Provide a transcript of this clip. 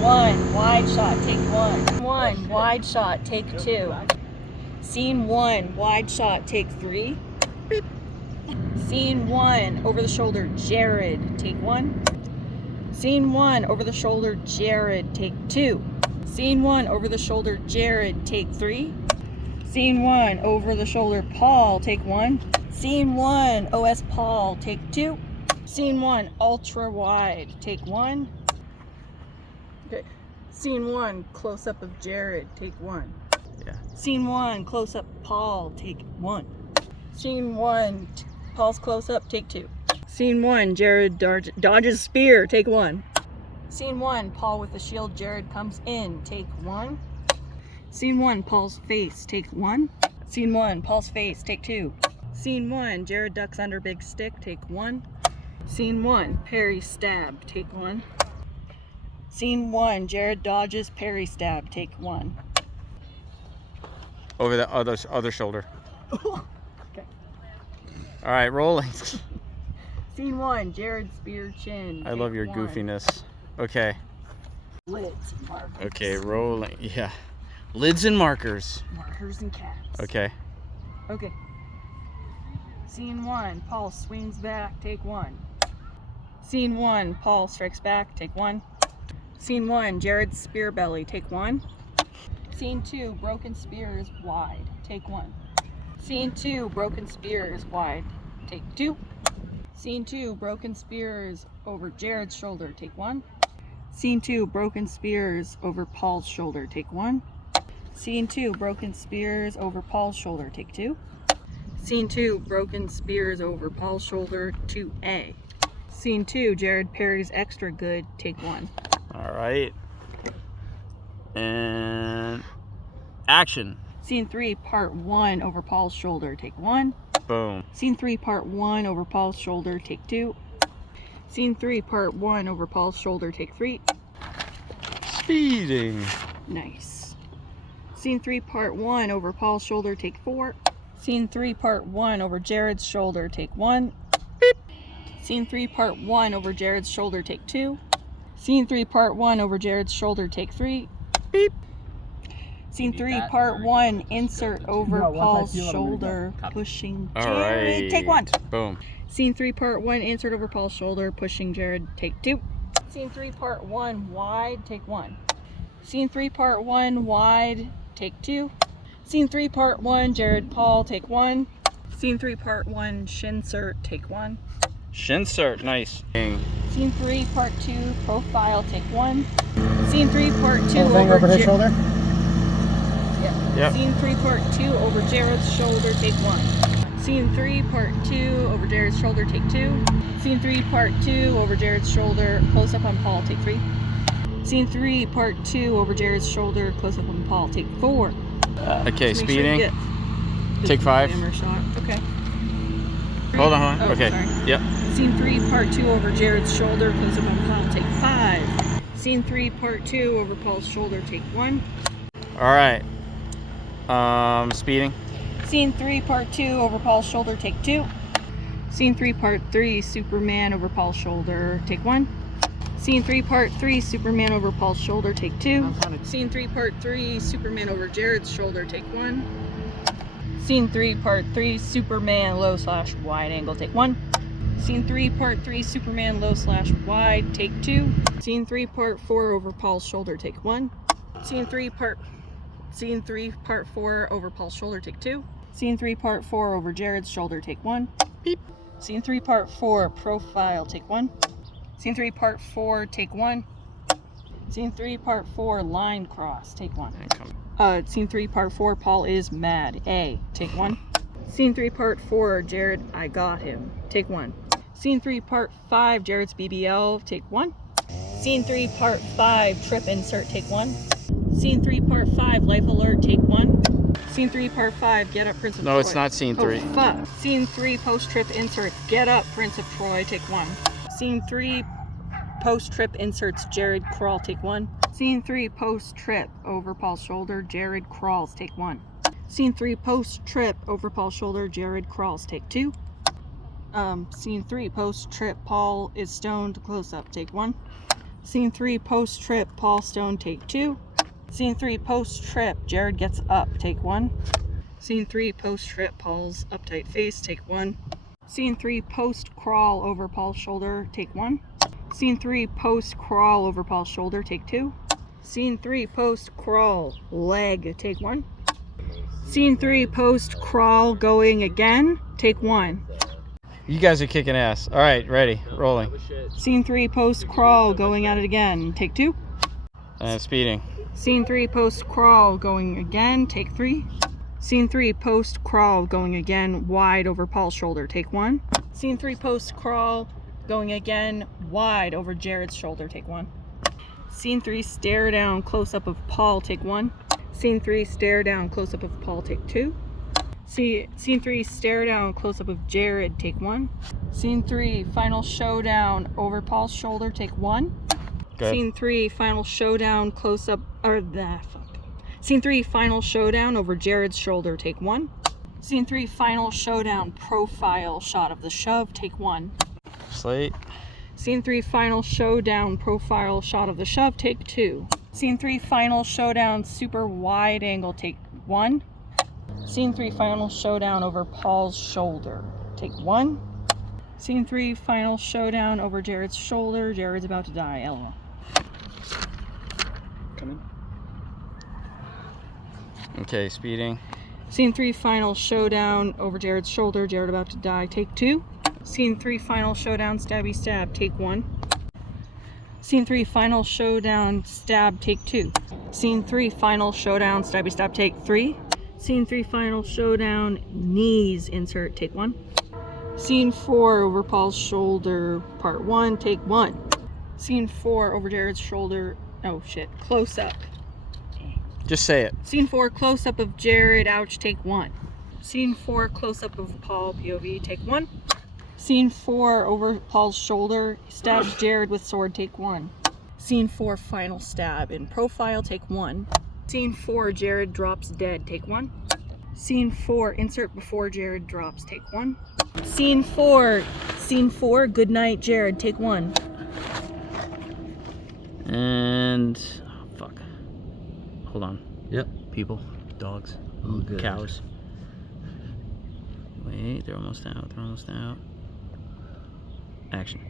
1, wide shot, take 1. 1, wide shot, take 2. Scene 1, wide shot, take 3. Scene 1, over the shoulder, Jared, take 1. Scene 1, over the shoulder, Jared, take 2. Scene 1, over the shoulder, Jared, take 3. Scene 1, over the shoulder, Paul, take 1. Scene 1, OS Paul, take 2. Scene 1, ultra wide, take 1. Okay. Scene 1, close up of Jared, take 1. Yeah. Scene 1, close up Paul, take 1. Scene 1, Paul's close up, take 2. Scene 1, Jared dodges spear, take 1. Scene 1, Paul with the shield, Jared comes in, take 1. Scene 1, Paul's face, take 1. Scene 1, Paul's face, take 2. Scene 1, Jared ducks under big stick, take 1. Scene 1, Perry stab, take 1. Scene 1, Jared dodges Perry stab, take 1. Over the other shoulder. Okay. All right, rolling. Scene 1, Jared spear chin. I love your goofiness. Okay. Lids and markers. Okay, rolling. Yeah. Lids and markers. Markers and cats. Okay. Okay. Scene 1, Paul swings back, take 1. Scene 1, Paul strikes back, take 1. Scene 1, Jared's spear belly, take 1. Scene 2, broken spear is wide, take 1. Scene 2, broken spear is wide, take 2. Scene 2, broken spears over Jared's shoulder, take 1. Scene 2, broken spears over Paul's shoulder, take 1. Scene 2, broken spears over Paul's shoulder, take 2. Scene 2, broken spears over Paul's shoulder, 2A. Scene 2, Jared parries extra good, take 1. All right. And action. Scene 3, part 1 over Paul's shoulder, take 1. Boom. Scene 3, part 1 over Paul's shoulder, take 2. Scene 3, part 1 over Paul's shoulder, take 3. Speeding. Nice. Scene 3, part 1 over Paul's shoulder, take 4. Scene 3, part 1 over Jared's shoulder, take 1. Beep. Scene 3, part 1 over Jared's shoulder, take 2. Scene 3, part 1 over Jared's shoulder, take 3. Beep. Scene 3, part 1, insert over Paul's shoulder, pushing Jared, All take 1. Boom. Scene 3, part 1, insert over Paul's shoulder, pushing Jared, take 2. Scene 3, part 1, wide, take 1. Scene 3, part 1, wide, take 2. Scene 3, part 1, Jared, Paul, take 1. Scene 3, part 1, shinsert, take 1. Shinsert, nice. Scene 3, part 2, profile, take 1. Scene 3, part 2, over his shoulder? Yep. Scene 3, part 2, over Jared's shoulder, take 1. Scene 3, part 2, over Jared's shoulder, take 2. Scene 3, part 2, over Jared's shoulder, close up on Paul, take 3. Scene 3, part 2, over Jared's shoulder, close up on Paul, take 4. Okay, Make speeding. Sure Take 5. Camera shot. Okay. Hold on. Oh, Okay. sorry. Yep. Scene 3, part 2, over Jared's shoulder, close up on Paul, take 5. Scene 3, part 2, over Paul's shoulder, take 1. All right. Speeding. Scene 3, part 2, over Paul's shoulder, take 2. Scene 3, part 3, Superman over Paul's shoulder, take 1. Scene 3, part 3, Superman over Paul's shoulder, take 2. Scene 3, part 3, Superman over Jared's shoulder, take 1. Scene 3, part 3, Superman low/wide angle, take 1. Scene 3, part 3, Superman low/wide, take 2. Scene 3, part 4, over Paul's shoulder, take 1. Scene 3, part 4, over Paul's shoulder, take 2. Scene 3, part 4, over Jared's shoulder, take 1. Beep. Scene 3, part 4, profile, take 1. Scene 3, part 4, take 1. Scene 3, part 4, line cross, take 1. Scene 3, part 4, Paul is mad, A, take 1. Scene 3, part 4, Jared, I got him, take 1. Scene 3, part 5, Jared's BBL, take 1. Scene 3, part 5, trip insert, take 1. Scene 3, part 5, life alert, take 1. Scene 3, part 5, get up, Prince of Troy. No, it's not scene 3. Oh, fuck. Scene 3, post-trip insert, get up, Prince of Troy, take 1. Scene 3, post-trip inserts, Jared crawl, take 1. Scene 3, post-trip, over Paul's shoulder, Jared crawls, take 1. Scene 3, post-trip, over Paul's shoulder, Jared crawls, take 2. Scene 3, post-trip, Paul is stoned, close-up, take 1. Scene 3, post-trip, Paul Stone, take 2. Scene 3, post-trip, Jared gets up, take 1. Scene 3, post-trip, Paul's uptight face, take 1. Scene 3, post-crawl over Paul's shoulder, take 1. Scene 3, post-crawl over Paul's shoulder, take 2. Scene 3, post-crawl, leg, take 1. Scene 3, post-crawl, going again, take 1. You guys are kicking ass. All right, ready, rolling. Scene 3, post-crawl, going at it again, take 2. And speeding. Scene 3, post-crawl, going again, take 3. Scene 3, post-crawl, going again, wide over Paul's shoulder, take 1. Scene 3, post-crawl, going again, wide over Jared's shoulder, take 1. Scene 3, stare down, close-up of Paul, take 1. Scene 3, stare down, close-up of Paul, take 2. Scene 3, stare down, close-up of Jared, take 1. Scene 3, final showdown, over Paul's shoulder, take 1. Good. Scene 3, final showdown, close-up, Scene 3, final showdown, over Jared's shoulder, take 1. Scene 3, final showdown, profile shot of the shove, take 1. Slate. Scene 3, final showdown, profile shot of the shove, take 2. Scene 3, final showdown, super wide angle, take 1. Scene 3, final showdown over Paul's shoulder, take 1. Scene 3, final showdown over Jared's shoulder, Jared's about to die, LOL. Come in. Okay, speeding. Scene 3, final showdown over Jared's shoulder, Jared about to die, take 2. Scene 3, final showdown, stabby stab, take 1. Scene 3, final showdown, stab, take 2. Scene 3, final showdown, stabby stab, take 3. Scene 3, final showdown, knees, insert, take 1. Scene 4, over Paul's shoulder, part 1, take 1. Scene 4, over Jared's shoulder, oh shit, close up. Just say it. Scene 4, close up of Jared, ouch, take 1. Scene 4, close up of Paul, POV, take 1. Scene 4, over Paul's shoulder, stabs Jared with sword, take 1. Scene 4, final stab, in profile, take 1. Scene 4, Jared drops dead, take 1. Scene 4, insert before Jared drops, take 1. Scene 4, good night, Jared, take 1. And oh, fuck. Hold on. Yep. People, dogs, Oh, good. cows. Wait, they're almost out. They're almost out. Action.